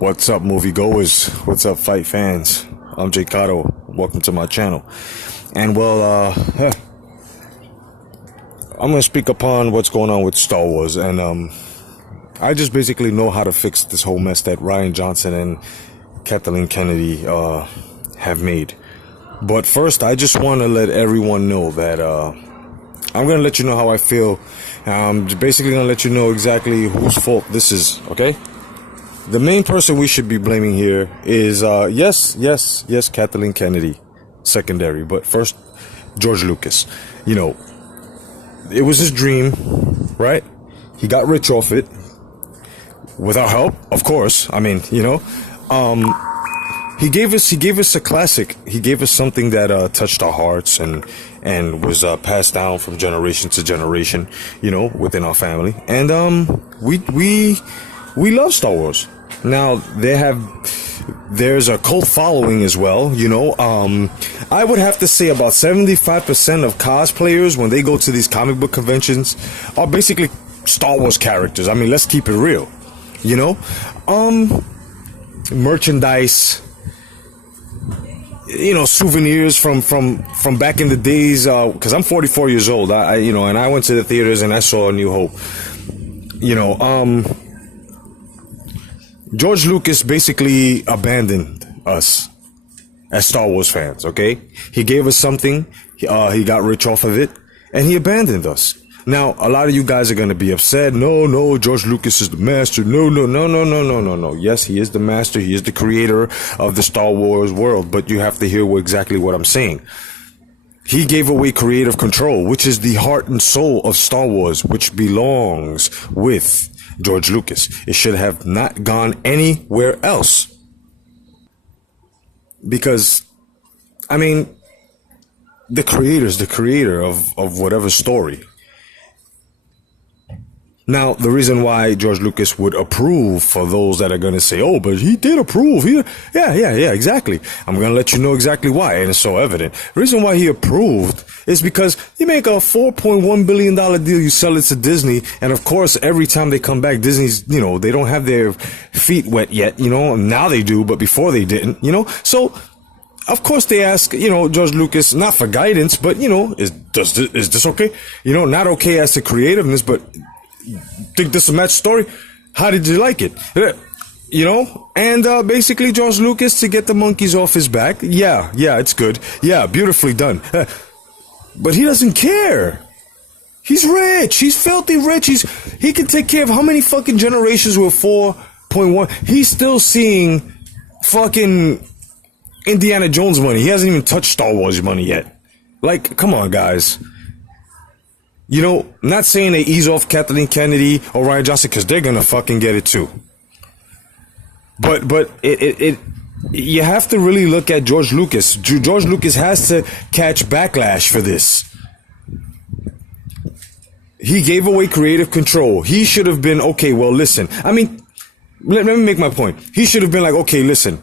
What's up, moviegoers? What's up, fight fans? I'm Jay Cotto. Welcome to my channel. And I'm gonna speak upon what's going on with Star Wars, and I just basically know how to fix this whole mess that Rian Johnson and Kathleen Kennedy have made. But first, I just want to let everyone know that I'm gonna let you know how I feel. I'm basically gonna let you know exactly whose fault this is. Okay? The main person we should be blaming here is yes, Kathleen Kennedy, secondary. But first, George Lucas. You know, it was his dream, right? He got rich off it without help, of course. I mean, you know, he gave us a classic. He gave us something that touched our hearts and was passed down from generation to generation, you know, within our family. And we love Star Wars. Now there's a cult following as well, you know. I would have to say about 75% of cosplayers when they go to these comic book conventions are basically Star Wars characters. I mean, let's keep it real, you know. Merchandise, you know, souvenirs from back in the days, because I'm 44 years old. You know, and I went to the theaters and I saw A New Hope. You know, George Lucas basically abandoned us as Star Wars fans, okay? He gave us something, he got rich off of it, and he abandoned us. Now, a lot of you guys are going to be upset. No, George Lucas is the master. No. Yes, he is the master. He is the creator of the Star Wars world, but you have to hear exactly what I'm saying. He gave away creative control, which is the heart and soul of Star Wars, which belongs with George Lucas. It should have not gone anywhere else. Because, I mean, the creator's the creator of whatever story. Now, the reason why George Lucas would approve, for those that are going to say, oh, but he did approve. Yeah, exactly. I'm going to let you know exactly why, and it's so evident. The reason why he approved is because you make a $4.1 billion deal, you sell it to Disney, and of course, every time they come back, Disney's, you know, they don't have their feet wet yet, you know, now they do, but before they didn't, you know, so of course they ask, you know, George Lucas, not for guidance, but, you know, is this okay? You know, not okay as to creativeness, but think this is a match story? How did you like it? You know, and basically George Lucas, to get the monkeys off his back. Yeah, it's good. Yeah, beautifully done. But he doesn't care. He's rich. He's filthy rich. He can take care of how many fucking generations with 4.1. He's still seeing fucking Indiana Jones money. He hasn't even touched Star Wars money yet. Like, come on, guys. You know, not saying they ease off Kathleen Kennedy or Rian Johnson, because they're gonna fucking get it too. But you have to really look at George Lucas. George Lucas has to catch backlash for this. He gave away creative control. He should have been, okay, well, listen. I mean, let me make my point. He should have been like, okay, listen.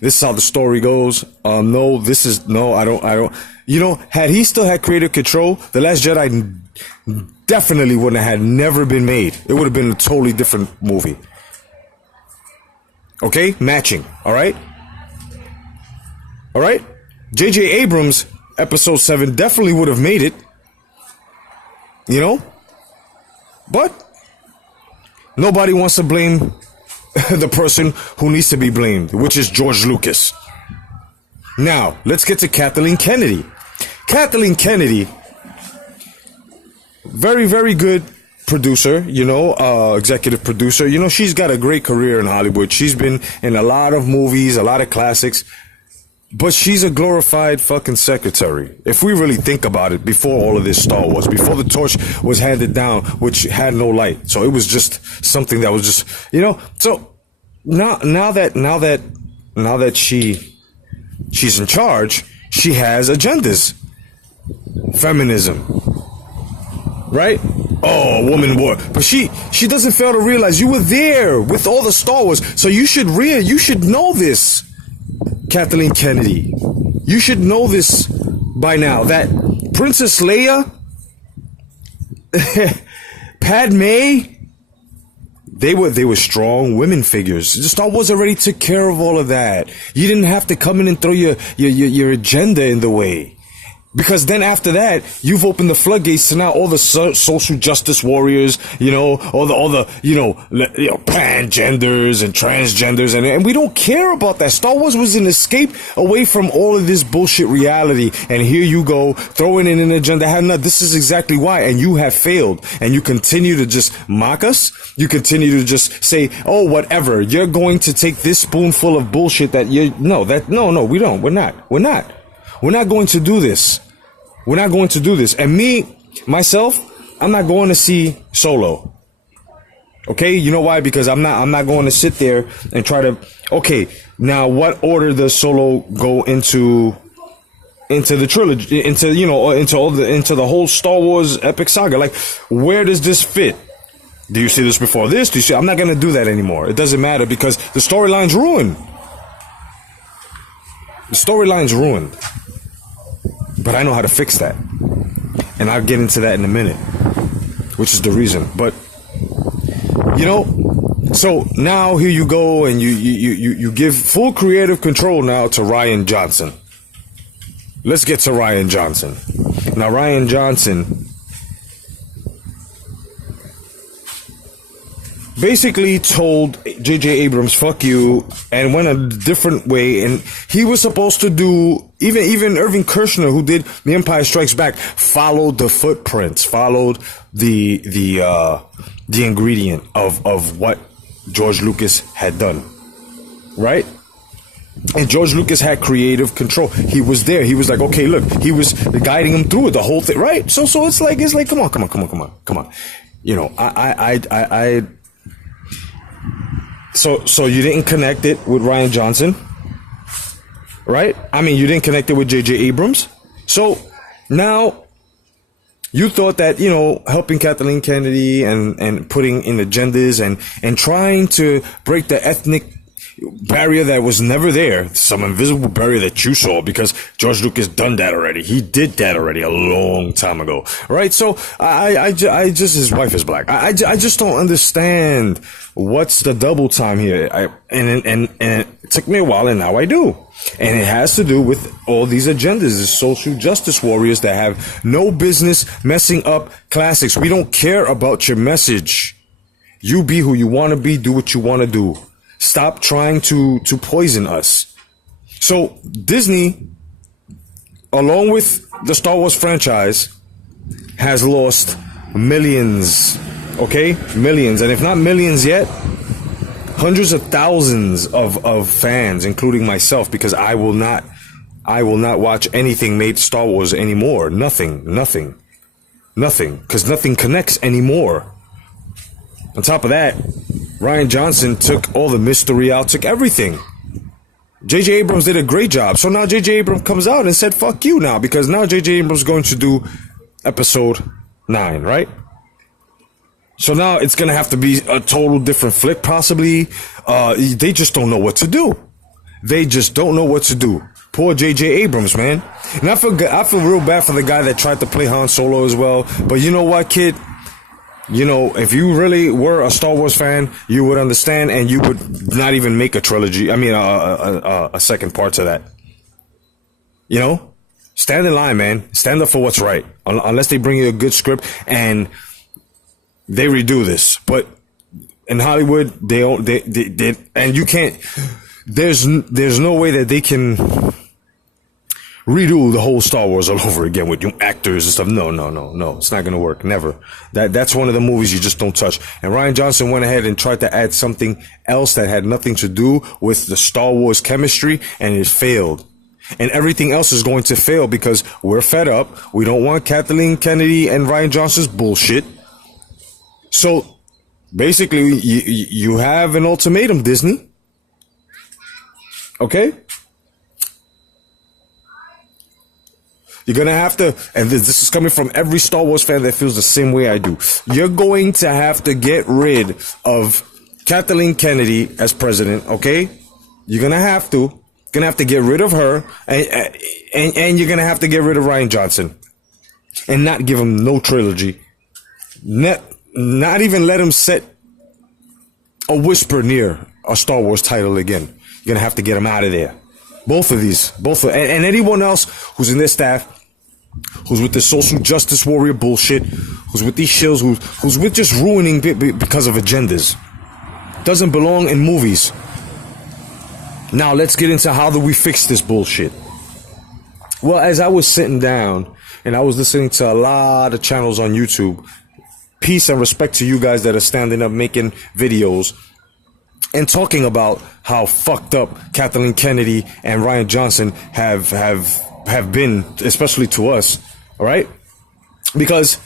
This is how the story goes. I don't. You know, had he still had creative control, The Last Jedi definitely wouldn't have never been made. It would have been a totally different movie. Okay? Matching. All right? All right? J.J. Abrams, Episode 7, definitely would have made it. You know? But nobody wants to blame the person who needs to be blamed, which is George Lucas. Now, let's get to Kathleen Kennedy. Kathleen Kennedy, very, very good producer, you know, executive producer. You know, she's got a great career in Hollywood. She's been in a lot of movies, a lot of classics. But she's a glorified fucking secretary. If we really think about it, before all of this Star Wars, before the torch was handed down, which had no light. So it was just something that was just, you know. So now that she's in charge, she has agendas. Feminism, right? Oh, woman war. But she doesn't fail to realize you were there with all the Star Wars, so you should know this, Kathleen Kennedy. You should know this by now, that Princess Leia, Padme, They were strong women figures. Star Wars already took care of all of that. You didn't have to come in and throw your agenda in the way. Because then after that, you've opened the floodgates to now all the social justice warriors, all the pangenders and transgenders, and we don't care about that. Star Wars was an escape away from all of this bullshit reality, and here you go throwing in an agenda. This is exactly why, and you have failed, and you continue to just mock us. You continue to just say, oh, whatever. You're going to take this spoonful of bullshit we don't. We're not. We're not going to do this. We're not going to do this. And myself, I'm not going to see Solo. Okay? You know why? Because I'm not going to sit there and try to, okay, now what order does Solo go into the trilogy, into the whole Star Wars epic saga? Like, where does this fit? Do you see this before this? I'm not going to do that anymore. It doesn't matter because the storyline's ruined. The storyline's ruined. But I know how to fix that. And I'll get into that in a minute, which is the reason. But, so now here you go and you give full creative control now to Rian Johnson. Let's get to Rian Johnson. Now, Rian Johnson basically told J.J. Abrams, fuck you, and went a different way. And he was supposed to do, even Irving Kershner, who did The Empire Strikes Back, followed the footprints, followed the ingredient of what George Lucas had done. Right? And George Lucas had creative control. He was there. He was like, okay, look, he was guiding him through it, the whole thing, right? So it's like, come on. So you didn't connect it with Rian Johnson, right? I mean, you didn't connect it with J.J. Abrams. So now you thought that, helping Kathleen Kennedy and putting in agendas and trying to break the ethnic barrier that was never there, some invisible barrier that you saw, because George Lucas done that already. He did that already a long time ago, right? So I just, his wife is black. I just don't understand what's the double time here. And it took me a while, and now I do. And it has to do with all these agendas, the social justice warriors that have no business messing up classics. We don't care about your message. You be who you want to be. Do what you want to do. Stop trying to poison us. So Disney, along with the Star Wars franchise, has lost millions, okay? Millions. And if not millions yet, hundreds of thousands of fans, including myself, because I will not watch anything made Star Wars anymore. Nothing. Because nothing connects anymore. On top of that, Rian Johnson took all the mystery out, took everything. J.J. Abrams did a great job. So now J.J. Abrams comes out and said, fuck you now, because now J.J. Abrams is going to do episode 9, right? So now it's going to have to be a total different flick, possibly. They just don't know what to do. They just don't know what to do. Poor J.J. Abrams, man. And I feel real bad for the guy that tried to play Han Solo as well. But you know what, kid? If you really were a Star Wars fan, you would understand, and you would not even make a trilogy. I mean, a second part to that. Stand in line, man. Stand up for what's right. Unless they bring you a good script and they redo this. But in Hollywood, they and you can't. There's no way that they can redo the whole Star Wars all over again with new actors and stuff. No. It's not going to work. Never. That's one of the movies you just don't touch. And Rian Johnson went ahead and tried to add something else that had nothing to do with the Star Wars chemistry, and it failed. And everything else is going to fail because we're fed up. We don't want Kathleen Kennedy and Rian Johnson's bullshit. So basically, you have an ultimatum, Disney. Okay? You're going to have to, and this is coming from every Star Wars fan that feels the same way I do. You're going to have to get rid of Kathleen Kennedy as president, okay? You're going to have to get rid of her, and you're going to have to get rid of Rian Johnson. And not give him no trilogy. Not even let him set a whisper near a Star Wars title again. You're gonna have to get them out of there. Both of these, and anyone else who's in their staff, who's with the social justice warrior bullshit, who's with these shills, who's with just ruining because of agendas, doesn't belong in movies. Now let's get into how do we fix this bullshit. Well, as I was sitting down and I was listening to a lot of channels on YouTube, peace and respect to you guys that are standing up making videos and talking about how fucked up Kathleen Kennedy and Ryan Johnson have been, especially to us, all right? Because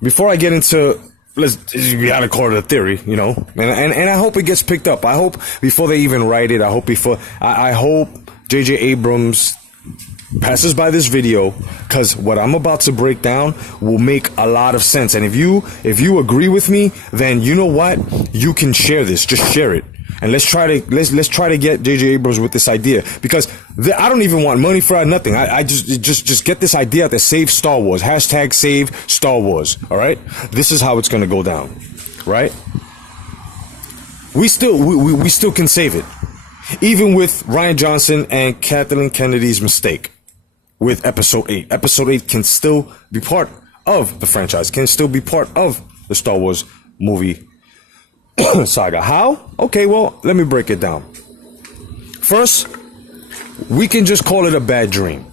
before I get into, we gotta call it a theory, you know, and I hope it gets picked up. I hope before they even write it, I hope J.J. Abrams passes by this video, because what I'm about to break down will make a lot of sense. And if you agree with me, then you know what, you can share this. Just share it, and let's try to get J.J. Abrams with this idea, because I don't even want money for it, nothing. I just get this idea out there. Save Star Wars. Hashtag save Star Wars. All right, this is how it's gonna go down, right? We still can save it, even with Ryan Johnson and Kathleen Kennedy's mistake. With episode 8. Episode 8 can still be part of the franchise, can still be part of the Star Wars movie saga. How? Okay, well, let me break it down. First, we can just call it a bad dream.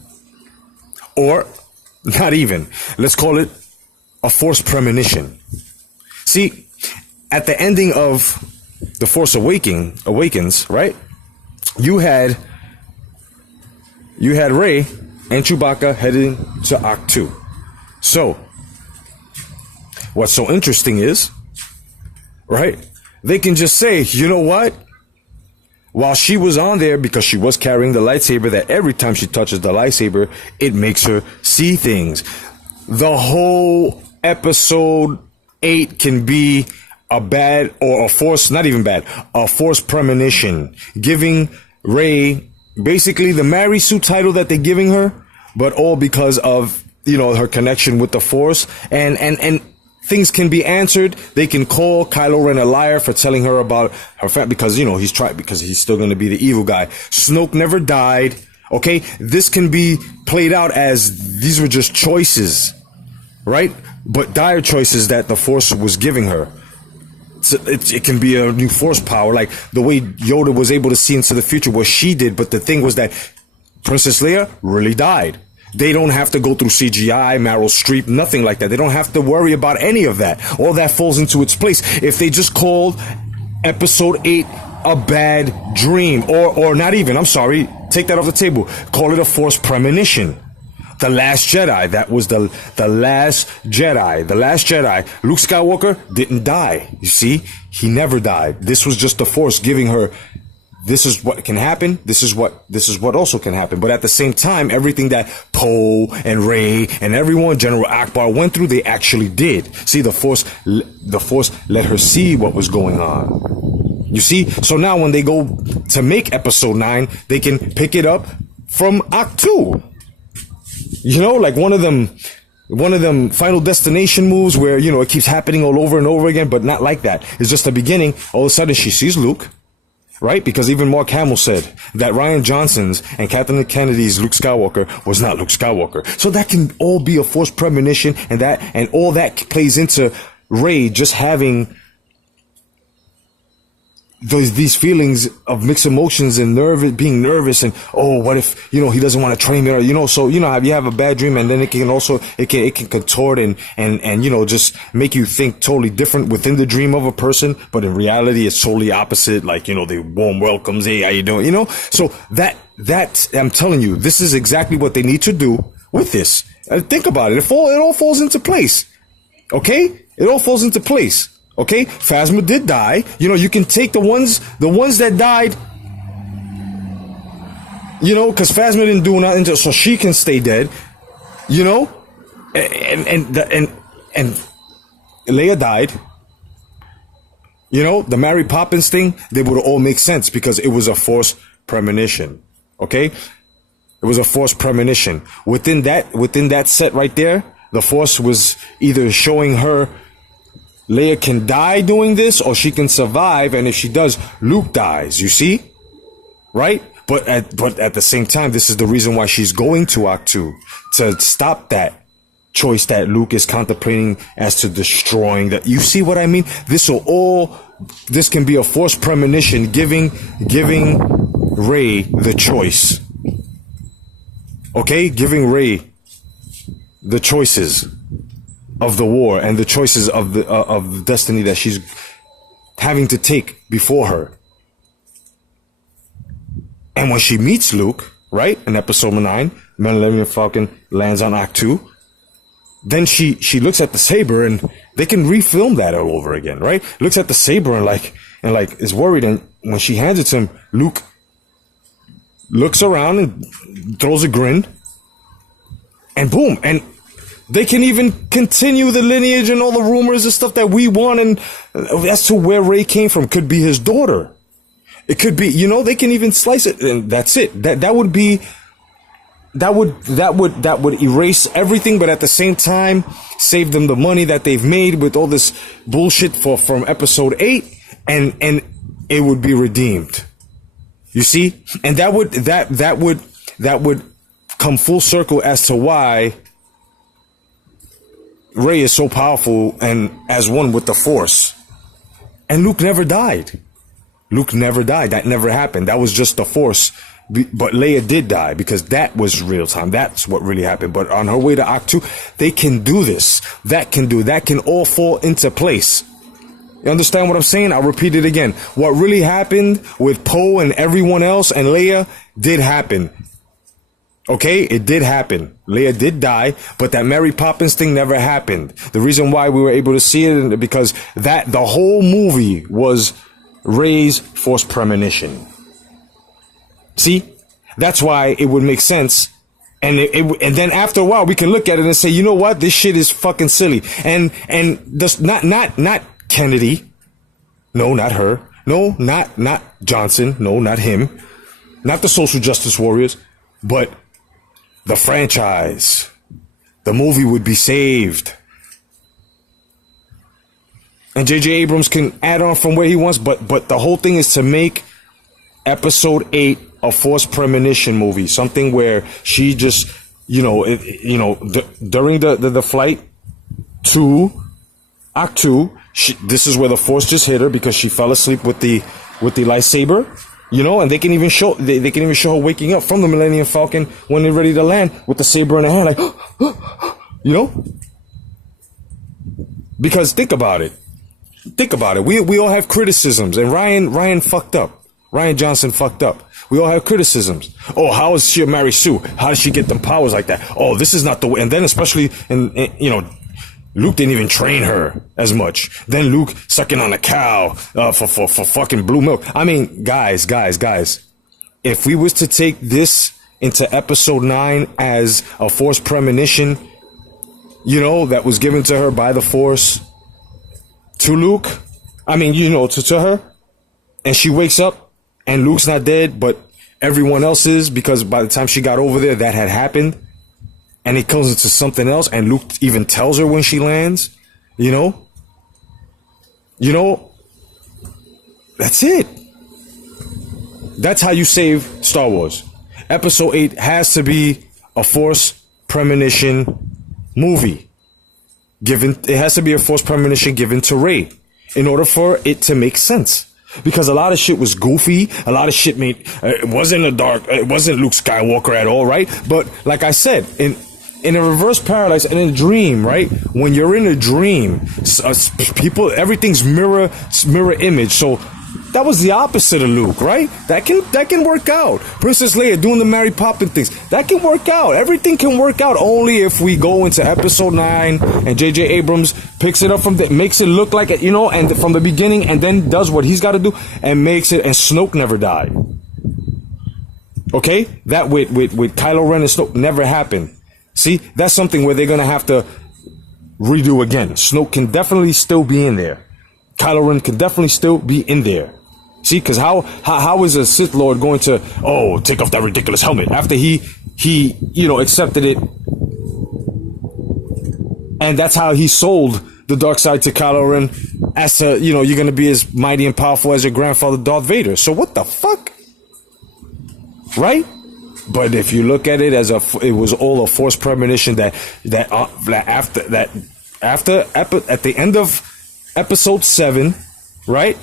Or, not even. Let's call it a forced premonition. See, at the ending of The Force Awakens, right? You had Rey and Chewbacca heading to Act 2. So, what's so interesting is, right, they can just say, you know what? While she was on there, because she was carrying the lightsaber, that every time she touches the lightsaber, it makes her see things. The whole episode 8 can be a bad, or a force, not even bad, a forced premonition, giving Rey basically the Mary Sue title that they're giving her, but all because of, you know, her connection with the Force, and things can be answered. They can call Kylo Ren a liar for telling her about her family, because, you know, because he's still going to be the evil guy. Snoke never died. Okay, this can be played out as these were just choices, right? But dire choices that the Force was giving her. So it can be a new Force power, like the way Yoda was able to see into the future, what she did. But the thing was that Princess Leia really died. They don't have to go through CGI, Meryl Streep, nothing like that. They don't have to worry about any of that. All that falls into its place if they just called episode 8 a bad dream, or not even, I'm sorry, take that off the table. Call it a forced premonition. The Last Jedi, that was the Last Jedi. The Last Jedi, Luke Skywalker didn't die. You see, he never died. This was just the Force giving her, this is what can happen. This is what also can happen. But at the same time, everything that Poe and Rey and everyone, General Akbar, went through, they actually did. See, the Force let her see what was going on. You see? So now when they go to make episode 9, they can pick it up from Act 2. You know, like one of them Final Destination moves where, you know, it keeps happening all over and over again, but not like that. It's just the beginning. All of a sudden she sees Luke, right? Because even Mark Hamill said that Ryan Johnson's and Kathleen Kennedy's Luke Skywalker was not Luke Skywalker. So that can all be a forced premonition, and all that plays into Rey just having these feelings of mixed emotions and being nervous, and, oh, what if, you know, he doesn't want to train me, or, you know, so, you know, you have a bad dream, and then it can contort and, you know, just make you think totally different within the dream of a person, but in reality, it's totally opposite, like, you know, the warm welcomes, hey, how you doing, you know? So that, I'm telling you, this is exactly what they need to do with this. Think about it. It all falls into place. Okay? It all falls into place. Okay, Phasma did die. You know, you can take the ones that died, you know, because Phasma didn't do nothing, so she can stay dead. You know, and Leia died. You know, the Mary Poppins thing, they would all make sense because it was a forced premonition. Okay, it was a forced premonition. Within that set right there, the Force was either showing her Leia can die doing this, or she can survive, and if she does, Luke dies. You see? Right? But at the same time, this is the reason why she's going to Ahch-To, to stop that choice that Luke is contemplating as to destroying that. You see what I mean? This can be a forced premonition, giving Rey the choice. Okay? Giving Rey the choices of the war and the choices of the destiny that she's having to take before her. And when she meets Luke, right, in episode 9, Millennium Falcon lands on Ahch-To, then she looks at the saber, and they can refilm that all over again, right? Looks at the saber and like is worried, and when she hands it to him, Luke looks around and throws a grin, and boom, and they can even continue the lineage and all the rumors and stuff that we want, and as to where Rey came from. Could be his daughter. It could be, they can even slice it, and that's it. That would erase everything, but at the same time save them the money that they've made with all this bullshit from episode 8, and it would be redeemed. You see? And that would come full circle as to why Rey is so powerful and as one with the Force. And Luke never died. That never happened. That was just the Force. But Leia did die, because that was real time. That's what really happened. But on her way to Ahch-To, they can do this. That can all fall into place. You understand what I'm saying? I'll repeat it again. What really happened with Poe and everyone else and Leia did happen. Okay, it did happen. Leia did die, but that Mary Poppins thing never happened. The reason why we were able to see it is because the whole movie was Rey's forced premonition. See, that's why it would make sense. And then after a while, we can look at it and say, you know what? This shit is fucking silly. And this, not Kennedy. No, not her. No, not Johnson. No, not him. Not the social justice warriors, but the franchise. The movie would be saved. And J.J. Abrams can add on from where he wants, but the whole thing is to make episode 8 a forced premonition movie, something where she just, during the flight to Ahch-To, this is where the Force just hit her because she fell asleep with the lightsaber, and they can even show her waking up from the Millennium Falcon when they're ready to land with the saber in her hand, like, because think about it. We all have criticisms, and Ryan fucked up. Ryan Johnson fucked up. We all have criticisms. Oh, how is she a Mary Sue? How did she get them powers like that? Oh, this is not the way. And then especially Luke didn't even train her as much. Then Luke sucking on a cow for fucking blue milk. I mean, guys. If we was to take this into episode 9 as a forced premonition, that was given to her by the Force to Luke, to her, and she wakes up and Luke's not dead, but everyone else is, because by the time she got over there, that had happened, and it comes into something else, and Luke even tells her when she lands, that's it. That's how you save Star Wars. Episode 8 has to be a forced premonition movie. It has to be a forced premonition given to Rey in order for it to make sense. Because a lot of shit was goofy. A lot of shit it wasn't it wasn't Luke Skywalker at all, right? But like I said, in a reverse paradise, in a dream, right? When you're in a dream, everything's mirror image. So that was the opposite of Luke, right? That can work out. Princess Leia doing the Mary Poppins things, that can work out. Everything can work out only if we go into episode 9 and J.J. Abrams picks it up makes it look like it, and from the beginning, and then does what he's got to do and makes it. And Snoke never died. Okay, that with Kylo Ren and Snoke never happened. See, that's something where they're gonna have to redo again. Snoke can definitely still be in there. Kylo Ren can definitely still be in there. See, because how is a Sith Lord going to take off that ridiculous helmet after he accepted it, and that's how he sold the dark side to Kylo Ren as to, you know, you're going to be as mighty and powerful as your grandfather Darth Vader. So what the fuck? Right? But if you look at it as it was all a forced premonition that at the end of episode 7, right?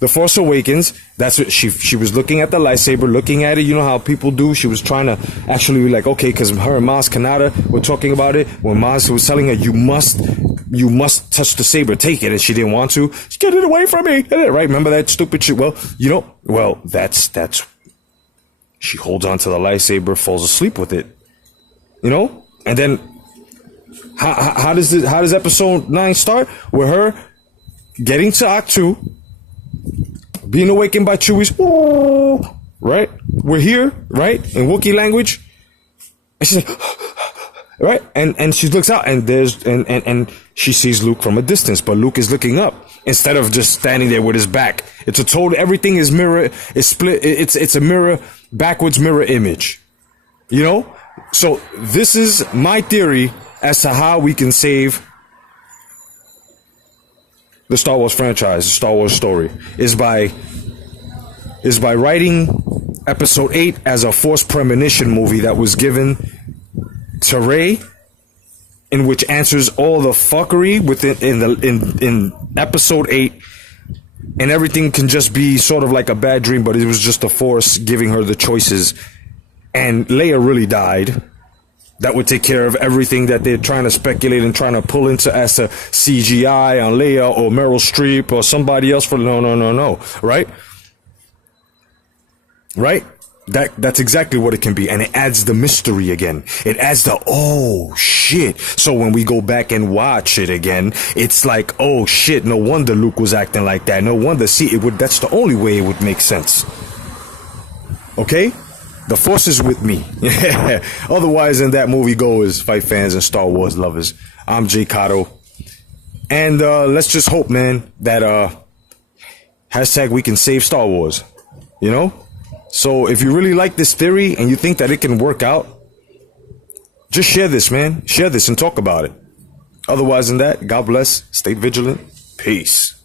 The Force Awakens, that's what she was looking at the lightsaber, looking at it. You know how people do. She was trying to actually be like, okay, because her and Maz Kanata were talking about it. When Maz was telling her, you must touch the saber, take it, and she didn't want to. Get it away from me, right? Remember that stupid shit? Well, that's she holds on to the lightsaber, falls asleep with it, you know, and then how does episode 9 start? With her getting to Ahch-To, being awakened by Chewie's, right? We're here, right? In Wookiee language. And she's like, right? And she looks out and and she sees Luke from a distance, but Luke is looking up instead of just standing there with his back. It's a total, everything is mirror, is split. It's a mirror, backwards mirror image, you know? So this is my theory as to how we can save the Star Wars franchise, the Star Wars story, is by writing episode 8 as a forced premonition movie that was given to Rey, in which answers all the fuckery in episode 8, and everything can just be sort of like a bad dream, but it was just the Force giving her the choices, and Leia really died. That would take care of everything that they're trying to speculate and trying to pull into as a CGI on Leia or Meryl Streep or somebody else for no, right? Right? That's exactly what it can be. And it adds the mystery again. It adds the, oh shit. So when we go back and watch it again, it's like, oh shit, no wonder Luke was acting like that. No wonder, that's the only way it would make sense. Okay? The Force is with me. Otherwise, in that movie goers, fight fans, and Star Wars lovers. I'm Jay Cotto. And let's just hope, man, that hashtag we can save Star Wars. You know? So if you really like this theory and you think that it can work out, just share this, man. Share this and talk about it. Otherwise than that, God bless. Stay vigilant. Peace.